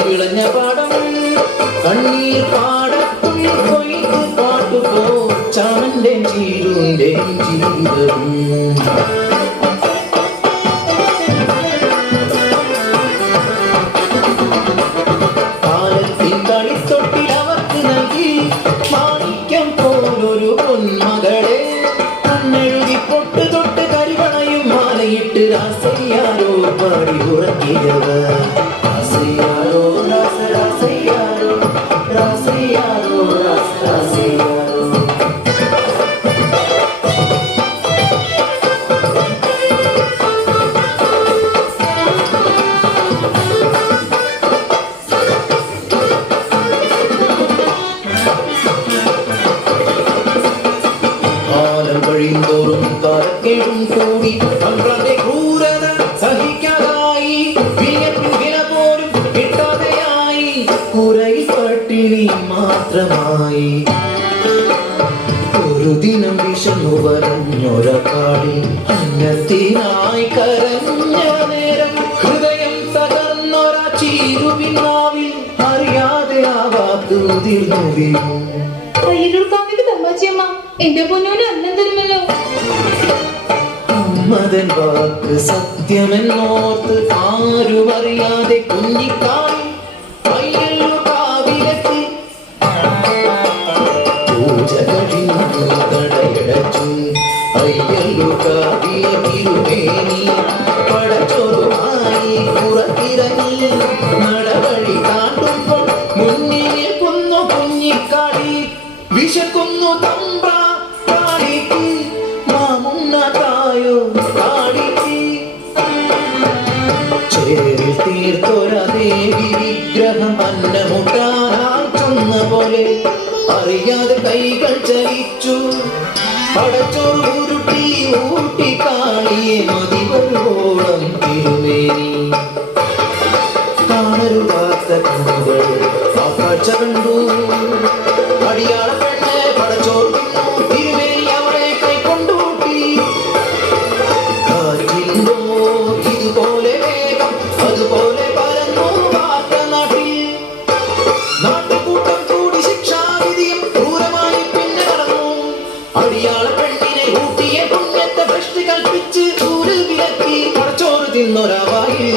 വിളഞ്ഞ പാടം കണ്ണീർ പാടത്തും കൊയ്ത്ത് പാട്ടുപോ ചാമന്റെ ചീരുന്റെ ജീവിതം കാലത്തിൻ കളിത്തൊട്ടിൽ അവർക്ക് നൽകി മാണിക്യം പോലൊരു പൊന്മകളെ കണ്ണെഴുതി പൊട്ട് തൊട്ട് കരിവളയും മാലയിട്ട് രാസയ്യാരോ പാടി ഉറക്കിയവർ രാസയ്യാരോ രാസയ്യാരോ രാസയ്യാരോ രാസയ്യാരോ കഴിയുന്തോറും കാലക്കേടും കൂടി അന്ത്രന്റെ ക്രൂരത സഹിക്കാതായി വില പോലും കിട്ടാതെയായി കുരയിൽ പട്ടിണി മാത്രമായി ഒരു ദിനം വിഷന്നു വരഞ്ഞൊരക്കാടി അന്നത്തിനായി കരഞ്ഞ നേരം ഹൃദയം തകർന്നൊരാ ചീരുപിന്നാവിൽ അറിയാതെ ആ വാക്കുതിർന്നു വീണു. എന്റെ പൊന്നോന് അന്നം തരുമല്ലോ. അമ്മതൻ വാക്ക് സത്യമെന്നോർത്ത് ആരും അറിയാതെ കുഞ്ഞിക്കായി അയ്യല്ലോ കാവിലെത്തി പൂജ കഴിഞ്ഞു തടയടച്ചു അയ്യല്ലോ കാവിലെ തിരുമേനി പടച്ചോറുമായി പുറത്തിറങ്ങി നടവഴി താണ്ടുമ്പോൾ മുന്നിൽ നിൽക്കുന്നു കുഞ്ഞിക്കാടി വിശക്കുന്നു തമ്പ്ര ചേരിൽ തീർത്തൊരാ ദേവി വിഗ്രഹം അന്നമുട്ടാനാൾ ചെന്ന പോലെ അറിയാതെ കൈകൾ ചലിച്ചു പടച്ചോറ് ഉരുട്ടി ഊട്ടി കാളിയെ മതിവരോളം തിരുമേനി കാണരുതാത്ത കണ്ണുകൾ ആ കാഴ്ച കണ്ടു അടിയാള പെണ്ണെ പടച്ചോറ് തിരുമേനി അവളെ കൈക്കൊണ്ടൂട്ടി കാറ്റിന്തോ ഇതുപോലെ വേഗം അതുപോലെ പരന്നു വാർത്ത നാട്ടിൽ നാട്ടുകൂട്ടം കൂടി ശിക്ഷാവിധിയും ക്രൂരമായി പിന്നെ നടന്നു അടിയാള പെണ്ണിനെ ഊട്ടിയെ പുണ്യത്തെ ഭ്രഷ്ടി കൽപ്പിച്ച് ൂര് വിലക്കി പടച്ചോറ് തിന്നൊരാവായി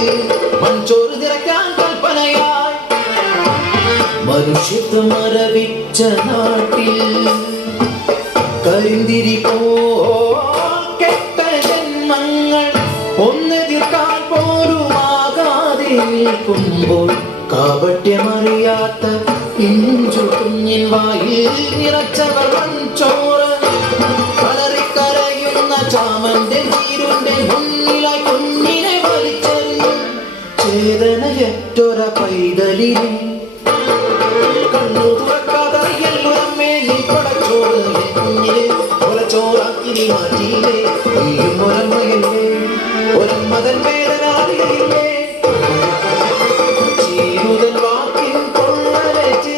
മൺചോറ് തിരക്കാൻ കൽപ്പനയായി മനുഷ്യത്വം മരവിച്ച നാട്ടിൽ കരിന്തിരി പോ കെട്ട ജന്മങ്ങൾ ഒന്നെതിർക്കാൻ പോലുമാകാതെ നിൽക്കുമ്പോൾ കാപട്യമറിയാത്ത പിഞ്ചു കുഞ്ഞിൻ വായിൽ നിറച്ചവർ മൺചോറ് കലറിക്കരയുന്ന ചാമന്റെ നീരുന്റെ മുന്നിലായി കുഞ്ഞിനെ വലിച്ചെറിഞ്ഞു ചേതനയറ്റൊര പൈതലിനെ കണ്ണു തുറക്കാതറിയല്ലോ അമ്മേ നീ പടച്ചോറ് കുഞ്ഞിനെ കൊലച്ചോറാക്കി നീ മാറ്റിയില്ലേ നീയും ഒരമ്മയല്ലേ ഒരമ്മതൻ വേദനാറിയില്ലേ ചീരുതൻ വാക്കിൻ കൊള്ളരച്ച്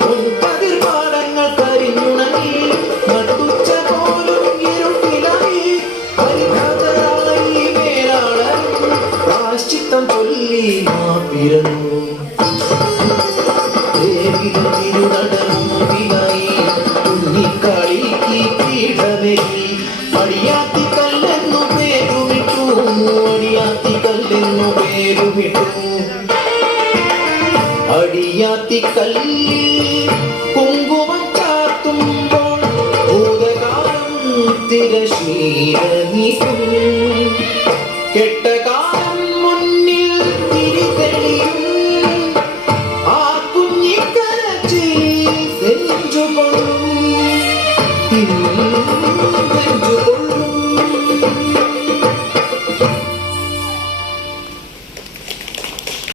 പൊൻകതിർപാടങ്ങൾ കരിഞ്ഞുണങ്ങി നട്ടുച്ച പോലും ഇരുട്ടിലായി പരിഭ്രാന്തരായി മേലാളൻ പ്രാശ്ചിത്തം ചൊല്ലി മാപ്പിരന്നു കുഞ്ഞിക്കാളിക്ക് പീഠമേകി അടിയാത്തി കല്ലെന്നു പേരുമിട്ടു അടിയാത്തി കല്ലെന്നു പേരുമിട്ടു അടിയാത്തി കല്ലിൽ കുങ്കുമം ചാർത്തുമ്പോൾ ഭൂതകാലം തിരശീല നീക്കും കെട്ട കാലം മുന്നിൽ തിരിതെളിയും ആ കുഞ്ഞിക്കരച്ചിൽ നെഞ്ചുകൊള്ളും